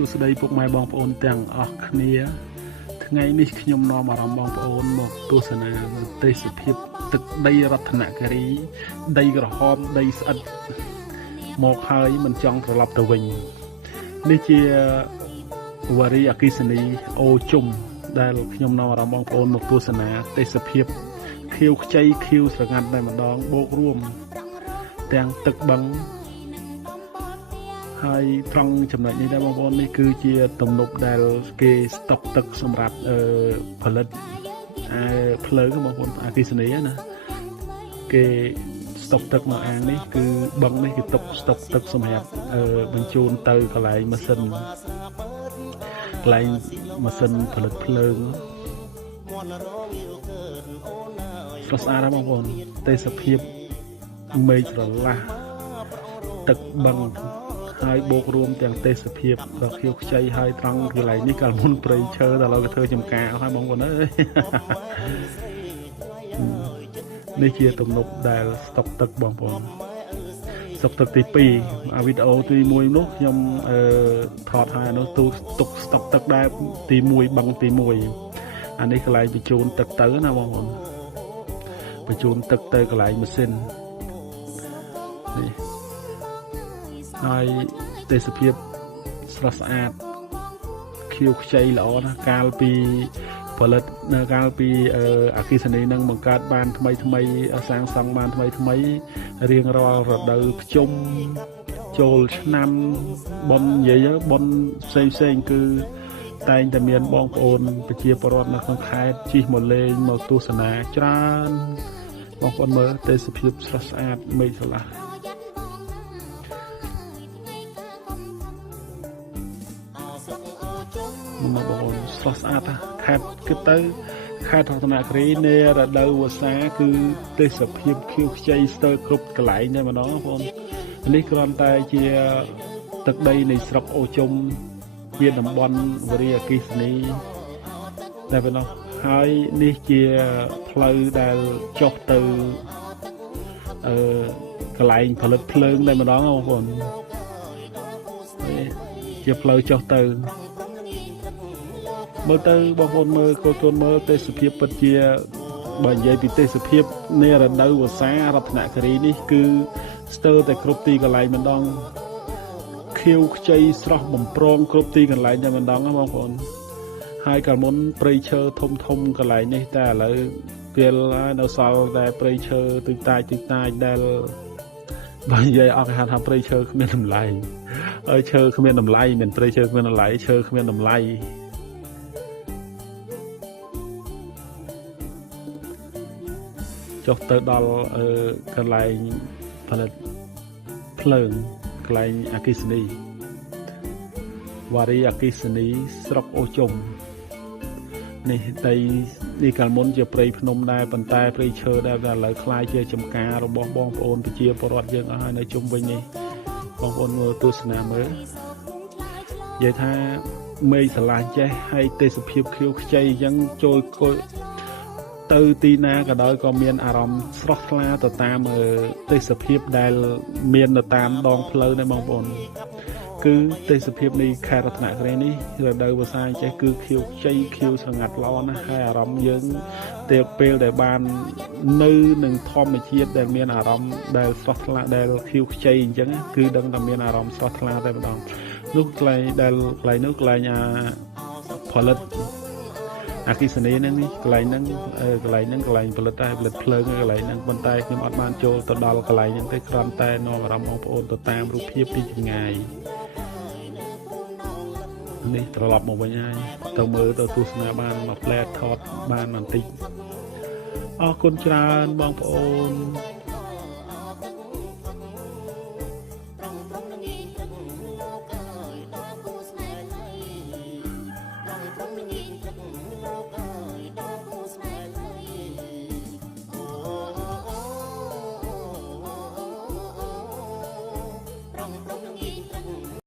សួស្តីពុកម៉ែបងប្អូនទាំងអស់គ្នាថ្ងៃនេះខ្ញុំនាំអារម្មណ៍បងប្អូនមកទស្សនាទេសភាពទឹកដីរតនគិរីដីក្រហមដីស្អិតមកហើយមិនចង់ត្រឡប់ទៅវិញនេះជាវរីអគិសនីអូជុំដែលខ្ញុំនាំអារម្មណ៍បងប្អូនមកទស្សនាទេសភាពខៀវខ្ចីខៀវស្រងាត់តែម្ដងបូករួមទាំងទឹកបឹងហើយត្រង់ចំណុចនេះដែរបងប្អូននេះគឺជាទំនប់ដែលគេស្តុកទឹកសម្រាប់ផលិតភ្លើងបងប្អូនអគ្គិសនីណាគេស្តុកទឹកនៅអាងនេះគឺបឹងនេះគេស្តុកទឹកសម្រាប់បញ្ជូនទៅកន្លែងម៉ាស៊ីនផលិតភ្លើងស្រស់ស្អាតណាស់បងប្អូនទេសភាពមេឃស្រឡះទឹកបឹងហើយបូករួមទាំងទេសភាពដ៏ខៀវខ្ចីហើយត្រង់កន្លែងនេះកាលមុនព្រៃឈើដល់ឥឡូវក៏ធ្វើចំការអស់ហើយបងប្អូនអើយនេះជាទំនប់ដែលស្តុកទឹកបងប្អូនស្តុកទឹកទី2វីដេអូទី1នោះខ្ញុំថតហើយនោះទុកស្តុកទឹកដែរទី1បឹងទី1អានេះកន្លែងបញ្ជូនទឹកទៅណាបងប្អូនបញ្ជូនទឹកទៅកន្លែងម៉ាស៊ីននេះហើយទេសភាពស្រស់ស្អាតខៀវខ្ចីល្អណាស់កាលពីផលិតនៅកាលពីអគ្គិសនីនឹងបង្កើតបានថ្មីសាងសង់បានថ្មីរៀងរាល់រដូវខ្ជុំចូលឆ្នាំបុណ្យនិយាយបុណ្យផ្សេងគឺតែងតែមានបងប្អូនប្រជាពលរដ្ឋនៅក្នុងខេត្តជិះមកលេងមកទស្សនាច្រើនបងប្អូនមើលទេសភាពស្រស់ស្អាតមេឃស្រឡះមកបងប្អូនស្រស់ស្អាតខេត្តគិតទៅខេត្តរតនគិរីនារដូវវស្សាគឺទេសភាពខៀវខ្ចីស្ទើរគ្រប់កន្លែងតែម្ដងបងប្អូននេះគ្រាន់តែជាទឹកដីនៃស្រុកអូជុំជាតំបន់វរីអគ្គិសនីតែប៉ុណ្ណោះហើយនេះជាផ្លូវដែលចុះទៅកន្លែងផលិតភ្លើងតែម្ដងបងប្អូនជាផ្លូវចុះទៅមើលទៅបងប្អូនមើលគាត់មើលទេសភាពពិតជាបើនិយាយពីទេសភាពនារដូវវស្សារតនគិរីនេះគឺស្ទើរតែគ្រប់ទីកន្លែងម្ដងខៀវខ្ចីស្រស់បំប្រងគ្រប់ទីកន្លែងតែម្ដងបងប្អូនហើយកាលមុនព្រៃឈើធំកន្លែងនេះតែឥឡូវពេលនៅសល់តែព្រៃឈើទូចតាចដែលបើនិយាយអស់គេហៅថាព្រៃឈើគ្មានតម្លៃហើយឈើគ្មានតម្លៃមិនព្រៃឈើគ្មានតម្លៃឈើគ្មានតម្លៃចុះទៅដល់កន្លែងផលិតភ្លើងកន្លែងអគ្គិសនីវរីអគ្គិសនីស្រុកអូជុំនេះដីនេះកាលមុនជាព្រៃភ្នំដែរប៉ុន្តែព្រៃឈើដែរតែឥឡូវคล้ายជាចំការរបស់បងប្អូនប្រជាពលរដ្ឋយើងអស់ហើយនៅជុំវិញនេះបងប្អូនមើលទស្សនាមើលនិយាយថាមេឃស្រឡះចេះហើយទេសភាពខៀវខ្ចីអញ្ចឹងចូលទៅទីណាក៏ដោយក៏មានអារម្មណ៍ស្រស់ថ្លាទៅតាមទេសភាពដែលមាននៅតាមដងផ្លូវដែរបងប្អូនគឺទេសភាពនៃខេត្តរតនគិរីនេះរដូវវស្សាចេះគឺខៀវខ្ចីខៀវស្រងាត់ល្អណាស់ហើយអារម្មណ៍យើងទៅពេលដែលបាននៅនឹងធម្មជាតិដែលមានអារម្មណ៍ដែលស្រស់ថ្លាដែលខៀវខ្ចីអញ្ចឹងគឺដឹងតែមានអារម្មណ៍ស្រស់ថ្លាតែម្ដងនោះកន្លែងនោះកន្លែងផលិតអគ្គិសនីហ្នឹងនេះកន្លែងហ្នឹងកន្លែងផលិតភ្លើងកន្លែងហ្នឹងប៉ុន្តែខ្ញុំអត់បានចូលទៅដល់កន្លែងហ្នឹងទេគ្រាន់តែនាំអារម្មណ៍បងប្អូនទៅតាមរូបភាពពីចម្ងាយនេះត្រឡប់មកវិញហើយទៅមើលទៅទស្សនាបានមកផ្លែថតបានបន្តិចអរគុណច្រើនបងប្អូន